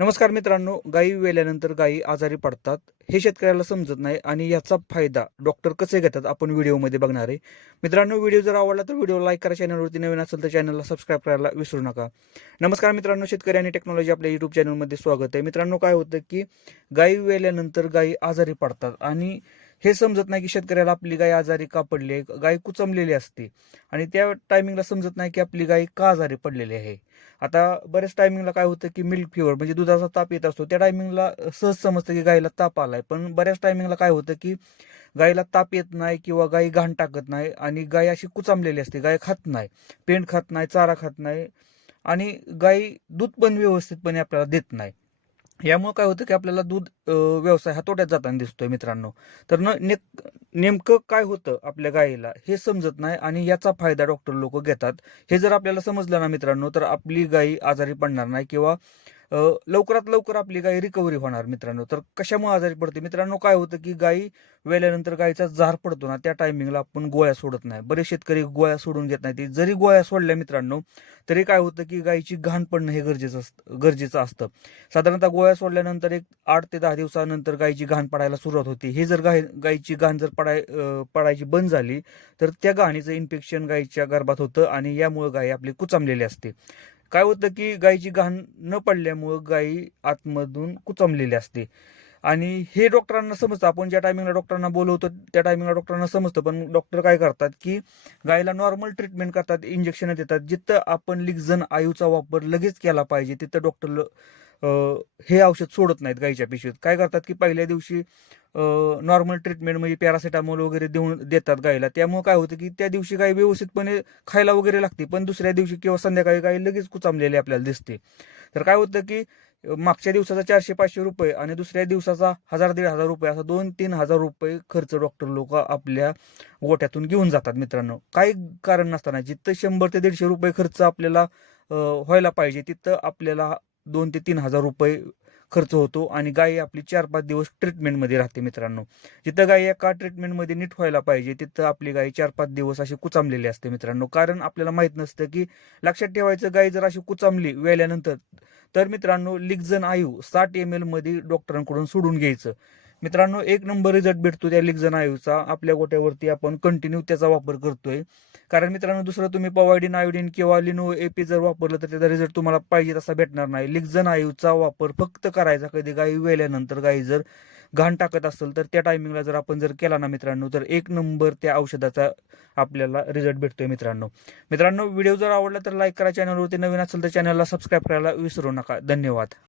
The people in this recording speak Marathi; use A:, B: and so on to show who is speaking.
A: नमस्कार मित्रांनो गायी वेल्यानंतर गायी आजारी पडतात हे शेतकऱ्याला समजत नाही आणि याचा फायदा डॉक्टर कसे घेतात आपण व्हिडिओमध्ये बघणार आहे. मित्रांनो व्हिडिओ जर आवडला तर व्हिडिओ लाईक करा चॅनलवरती नवीन असेल तर चॅनलला सबस्क्राईब करायला विसरू नका. नमस्कार मित्रांनो शेतकरी आणि टेक्नॉलॉजी आपल्या युट्यूब चॅनलमध्ये स्वागत आहे. मित्रांनो काय होतं की गायी वेल्यानंतर गायी आजारी पडतात आणि हे समजत नाही की शेतकऱ्याला आपली गाय आजारी का पडली आहे गाय कुचमलेली असते. आणि त्या टायमिंगला समजत नाही की आपली गाय का आजारी पडलेली आहे. आता बऱ्याच टायमिंगला काय होतं की मिल्क फिवर म्हणजे दुधाचा ताप येत असतो. त्या टायमिंगला सहज समजतं की गायीला ताप आलाय. पण बऱ्याच टायमिंगला काय होतं की गायीला ताप येत नाही किंवा गाय घाण टाकत नाही आणि गाय अशी कुचामलेली असते. गाय खात नाही पेंट खात नाही चारा खात नाही आणि गाय दूध पण व्यवस्थितपणे आपल्याला देत नाही. यामुळे काय होतं की आपल्याला दूध व्यवसाय हा तोट्यात जाताना दिसतोय मित्रांनो. तर न नेक- नेमकं काय होतं आपल्या गायीला हे समजत नाही आणि याचा फायदा डॉक्टर लोक घेतात. हे जर आपल्याला समजलं ना मित्रांनो तर आपली गायी आजारी पडणार नाही किंवा लवकरात लवकर आपली गाय रिकव्हरी होणार मित्रांनो. तर कशामुळे आजारी पडते? मित्रांनो काय होतं की गायी वेल्यानंतर गायीचा जार पडतो ना त्या टायमिंगला आपण गोळ्या सोडत नाही. बरेच शेतकरी गोळ्या सोडून घेत नाही जरी गोळ्या सोडल्या मित्रांनो तरी काय होतं की गायीची घाण पडणं हे गरजेचं असतं गरजेचं असतं. साधारणतः गोळ्या सोडल्यानंतर एक आठ ते दहा दिवसानंतर गायीची घाण पडायला सुरुवात होते. हे जर गाय गायीची घाण जर पडाय पडायची बंद झाली तर त्या घाणीचं इन्फेक्शन गायीच्या गर्भात होतं आणि यामुळे गाय आपली कुचामलेली असते. काय होतं की गायीची घाण न पडल्यामुळं गायी आतमधून कुचमलेली असते. आणि हे डॉक्टरांना समजतं. आपण ज्या टायमिंगला डॉक्टरांना बोलवतो त्या टायमिंगला डॉक्टरांना समजतं. पण डॉक्टर काय करतात की गायीला नॉर्मल ट्रीटमेंट करतात इंजेक्शन देतात. जिथं आपण लिक्झन आयूचा वापर लगेच केला पाहिजे तिथं डॉक्टर हे औषध सोडत नाहीत गायीच्या पिशवीत. काय करतात की पहिल्या दिवशी नॉर्मल ट्रीटमेंट म्हणजे पॅरासिटामॉल वगैरे देऊन देतात गायीला. त्यामुळे काय होतं की त्या दिवशी गाय व्यवस्थितपणे खायला वगैरे लागते पण दुसऱ्या दिवशी किंवा संध्याकाळी गाय लगेच कुचामलेली आपल्याला दिसते. तर काय होतं की मागच्या दिवसाचा चारशे पाचशे रुपये आणि दुसऱ्या दिवसाचा हजार दीड हजार रुपये असा दोन तीन हजार रुपये खर्च डॉक्टर लोक आपल्या गोट्यातून घेऊन जातात मित्रांनो. काही कारण नसताना जिथं शंभर ते दीडशे रुपये खर्च आपल्याला व्हायला पाहिजे तिथं आपल्याला दोन ते तीन हजार रुपये खर्च होतो आणि गाय आपली चार पाच दिवस ट्रीटमेंटमध्ये राहते मित्रांनो. जिथं गाय एका ट्रीटमेंटमध्ये नीट व्हायला पाहिजे तिथं आपली गाय चार पाच दिवस अशी कुचामलेली असते मित्रांनो. कारण आपल्याला माहीत नसतं की लक्षात ठेवायचं गाय जर अशी कुचामली वेल्यानंतर तर मित्रांनो लिग्झन आयु साठ एम एलमध्ये डॉक्टरांकडून सोडून घ्यायचं. मित्रांनो एक नंबर रिझल्ट भेटतो त्या लिक्झन आयूचा आपल्या गोट्यावरती आपण कंटिन्यू त्याचा वापर करतोय. कारण मित्रांनो दुसरं तुम्ही पवायडीन आयोडीन किंवा लिनो एपी जर वापरलं तर त्याचा रिझल्ट तुम्हाला पाहिजे तसा भेटणार नाही. लिक्झन आयूचा वापर फक्त करायचा. कधी गाई वेल्यानंतर गाई जर घाण टाकत असेल तर त्या टायमिंगला जर आपण जर केला ना मित्रांनो तर एक नंबर त्या औषधाचा आपल्याला रिझल्ट भेटतोय मित्रांनो. मित्रांनो व्हिडिओ जर आवडला तर लाईक करा. चॅनलवरती नवीन असेल तर चॅनलला सबस्क्राईब करायला विसरू नका. धन्यवाद.